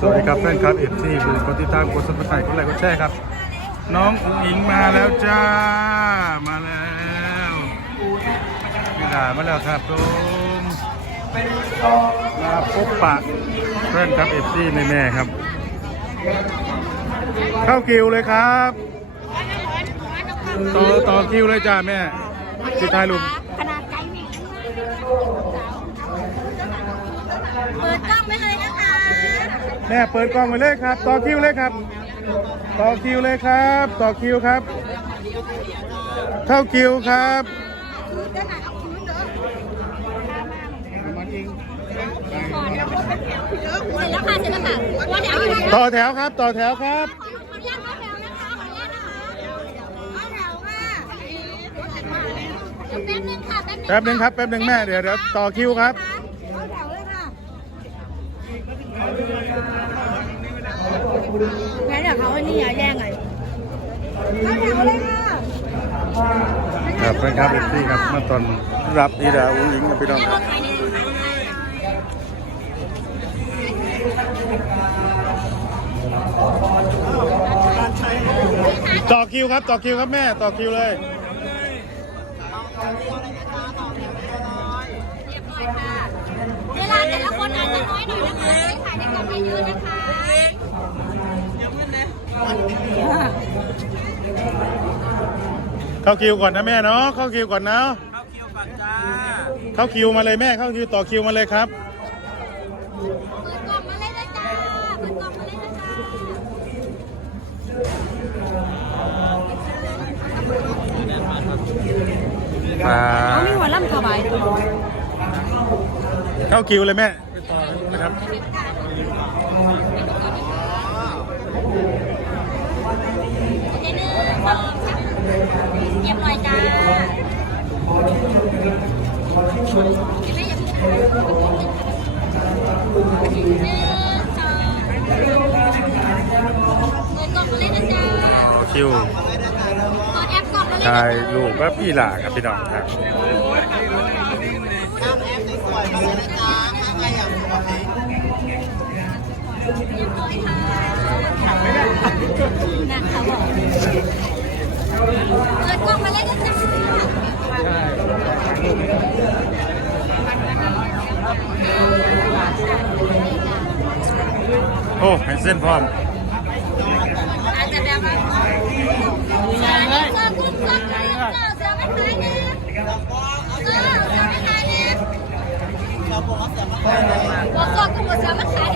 สวัสดีครับแฟนคลับเอฟซีกดติดตามกดซับสไครต์กดไลค์กดแชร์ครับ น้องอุ๋งอิงมาแล้วจ้ามาแล้วพี่ดามาแล้วครับผมมาพบปะแฟนคลับเอฟซีแม่ๆครับ เข้าคิวเลยครับต่อต่อคิวเลยจ้าแม่สุดท้ายลุงขนาดไกลหนิเปิดกล้องไปเลยนะคะ แม่เปิดกล้องไปเลยครับ ต่อคิวเลยครับ ต่อคิวเลยครับ ต่อคิวครับ เข้าคิวครับต่อแถวครับ ต่อแถวครับแป๊บนึงค่ะแป๊บนึงแป๊บหนึ่งครับแป๊บหนึ่งแม่เดี๋ยวเดี๋ยวต่อคิวครับ เข้าแถวเลยค่ะ งั้นเดี๋ยวเขาอันนี้อย่าแย่งเลยเข้าแถวเลยค่ะครับแฟนครับเอฟซีครับเมื่อตอนรับอีดาอุ้งอิงกับพี่น้องครับต่อคิวครับต่อคิวครับแม่ต่อคิวเลยเรียบร้อยค่ะเวลาแต่ละคนอาจจะน้อยหน่อยนะคะให้ถ่ายได้กันเยอะๆนะคะ เข้าคิวก่อนนะแม่เนาะเข้าคิวก่อนนะเข้าคิวก่อนจ้าเข้าคิวมาเลยแม่เข้าคิวต่อคิวมาเลยครับเปิดกล่องมาเลยนะจ้าเปิดกล่องมาเลยนะจ้าอ่ามีหัวล่ำสบายเข้าคิวเลยแม่ไปต่อนะครับ งสวยเรียบร้อยค่ะหนักค่ะบอกเปิดกล่องมาเลยนะจ้าโอ้ให้เส้นพร้อม อาจจะแบบว่า เสือนี่เสืองเสือกุ้งเสือเสือไม่ขายเนี่ยเสือเสือไม่ขายเนี่ยเราบอกว่าเสียมาขายเลยบอกเสือกุ้งเสือไม่ขาย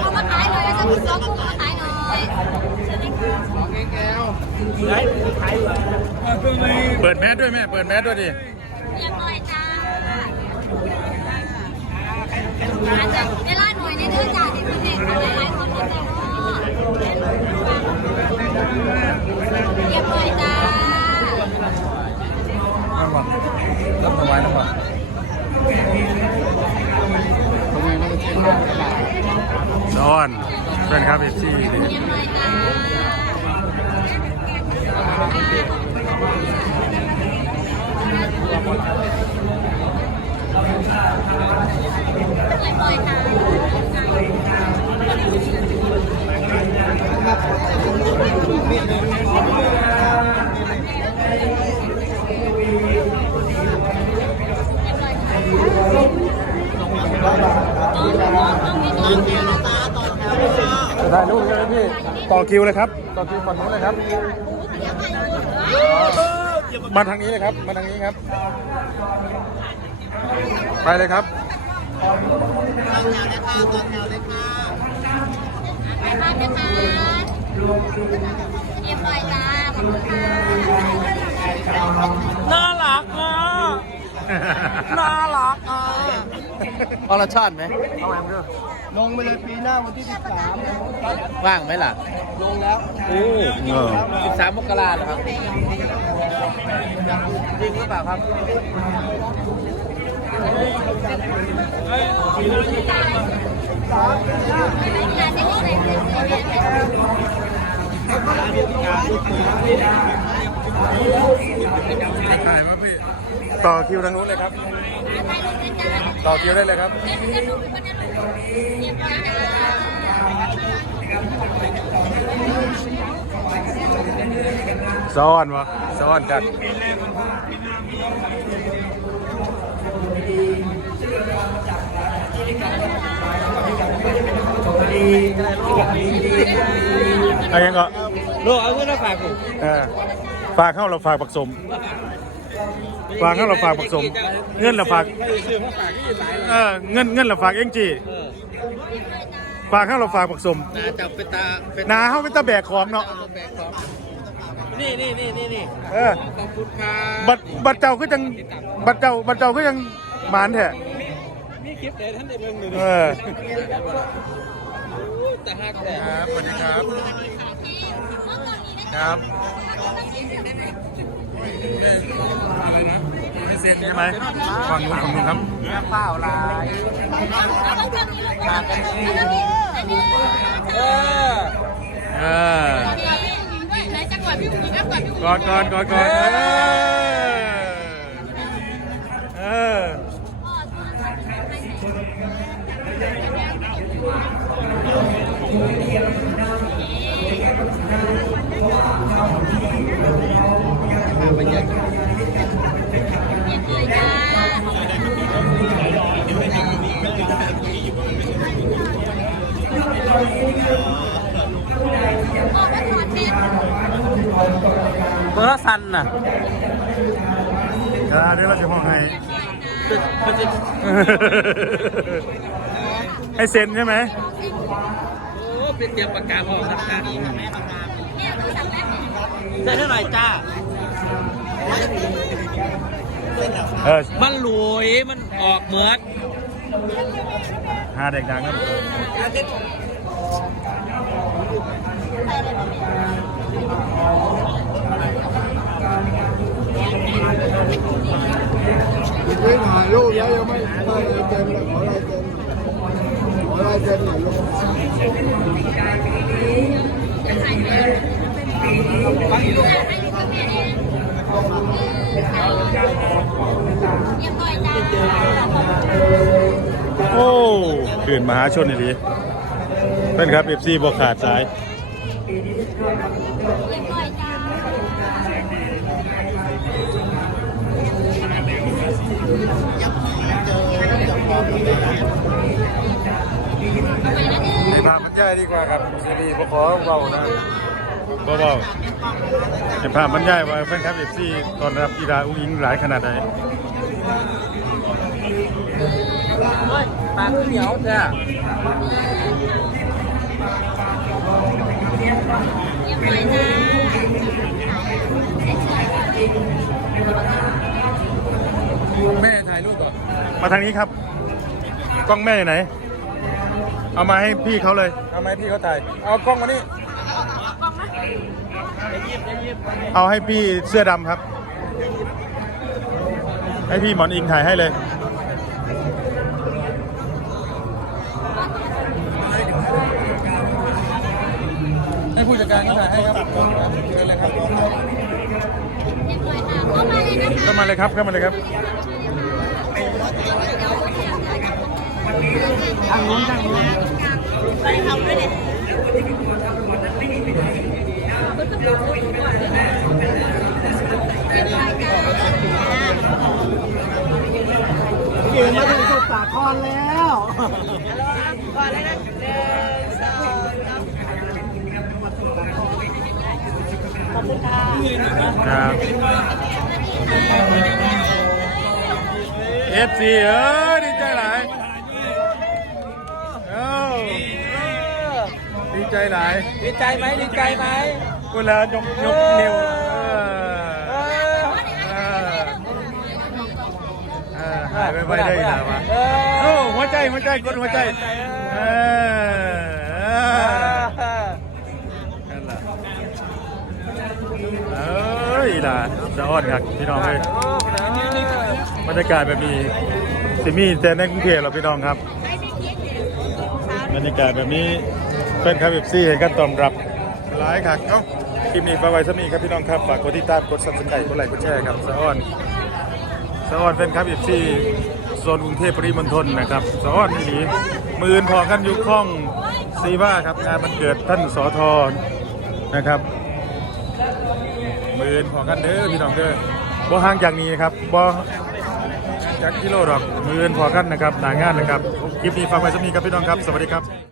เอามาขายหน่อยเอาเสือกุ้งเสือกุ้งมาขายหน่อยใช่ไหมคะเปิดแมสด้วยแม่เปิดแมสด้วยดิเรียบร้อยจ้าเวลาหน่อยในเดือนจ้าที่คุณเด็กหลายๆคนมาแต่ก็ เรียบร้อยจ้ารับถวายแล้วป่ะนอนเป็นครับเอฟซีนี่ เรียบร้อยจ้า เรียบร้อยค่ะ ได้ลูกเลยพี่ ต่อคิวเลยครับ ต่อคิวฝั่งนู้นเลยครับ มาทางนี้เลยครับ มาทางนี้ครับ ไปเลยครับต่อแถวเลยค่ะต่อแถวเลยค่ะไปบ้านนะคะเรียบร้อยจ้าขอบคุณค่ะน่ารักอะน่ารักอะเอาละชาติไหมเอาแอมด้วย ลงไปเลยปีหน้าวันที่ 13 ว่างไหมล่ะ ลงแล้วโอ้เออ13มกราเหรอครับจริงหรือเปล่าครับงานจะมีอะไรเกิดขึ้นไหมถ่ายมาพี่ ต่อคิวทางนู้นเลยครับไปลงกันจ้าต่อคิวได้เลยครับ เล่นกันดูเป็นคนนั้นเรียบร้อยจ้าซ้อนวะซ้อนกันเอายังก็โลกเอาเงินมาฝากผมเออฝากเข้าเราฝากปักสม ฝากเข้าเราฝากปักสม เงินเราฝากซื้อมาฝากที่สายเออเงินเงินเราฝากเองจีเออฝากเข้าเราฝากปักสมนาจับเป็นตาเป็นนาเข้าเป็นตาแบกของเนาะแบกของนี่นี่นี่นี่นี่เออขอบคุณครับบัตรบัตรเจ้าก็ยังบัตรเจ้าบัตรเจ้าก็ยังหมานแท้นี่คลิปเดี๋ยวท่านได้เบิ่งหนึ่งเออแต่ฮักแต่ครับสวัสดีครับพี่เมื่ อก่อนนี้คนะรับไม่เซ็นใช่ไหมฝั่งนู้นฝั่งนู้นครับเปล่าลายต้องจับนี้มากันนี้อันนี้เออเออไหนจังหวัดพี่อุ้งนะก่อนพี่อุ้งกอดกอดกอดกอดเออเออ เลยจ้าออกมาถอดเทป เบอร์สันน่ะเออเดี๋ยวเราจะมองให้มันจะให้เซ็นใช่ไหมโอ้เป็นเตรียมปากกาบอกสักการเนี่ยคือสั่งแรกได้เท่าไหร่จ้าเออมันหลวยมันออกเหมือนหาเด็กดังครับ เฮ้ยถ่ายรูปแล้วยังไม่ได้ลาเซ็นเลยขอลายเซ็นขอลายเซ็นหน่อยลูกเรียบร้อยจ้าโอ้ขื่นมหาชนนี่ดีเป็นครับเอฟซีบอขาดสาย เรียบร้อยจ้า ในภาพมันใหญ่ดีกว่าครับซีดีบอขอเบานะเบาๆในภาพมันใหญ่ว่าเป็นครับเอฟซีตอนรับกีฬาอุ้งอิงหลายขนาดไหนปากเหนียวจ้ะเรียบร้อยจ้าแม่ถ่ายรูปก่อนมาทางนี้ครับ กล้องแม่อยู่ไหน เอามาให้พี่เขาเลยเอามาให้พี่เขาถ่าย เอากล้องมานี่เอาให้พี่เสื้อดำครับ ให้พี่หมอนอิงถ่ายให้เลย ให้ผู้จัดการเขาถ่ายให้ครับเชิญเลยครับเรียบร้อยจ้าเข้ามาเลยนะคะเข้ามาเลยครับเข้ามาเลยครับ ทางนู้นทางนู้นไปทำด้วยเนี่ยเรียบร้อยจ้าเก่งมาถึงสุดสาครแล้วครับเอฟซีเอ้ยดีใจหลายเอ้าดี ใจหลายดีใจไหมดีใจไหมเวลายกยกนิ้วเออเออเออหายไปไปได้อีกแล้ววะโอ้หัวใจหัวใจกดหัวใจเออเออนั่นล่ะเอ้ยล่ะสะอ้อนครับพี่น้องเอ้ยบรรยากาศแบบนี้สิมีแต่ในกรุงเทพเราพี่น้องครับบรรยากาศแบบนี้ เป็นครับเอฟซีเห็นกันตอบรับหลายครับเอ้าคลิปนี้ฝากไว้สมีครับพี่น้องครับฝากกดติดตามกดซับสไครต์กดไลค์กดแชร์ครับสะอ้อนสะอ้อนเป็นครับเอฟซีโซนกรุงเทพปริมณฑลนะครับสะอ้อนนี่หลีมืออนพอกันอยู่ข้องซีว่าครับงานมันเกิดท่านสอทอนะครับมืออนพอกันเด้อพี่น้องเด้อบ่ห่างจากนี้ครับบ่จากกิโลดอกมืออนพอกันนะครับหนางานนะครับคลิปนี้ฟังไว้สักนีครับพี่น้องครับ สวัสดีครับ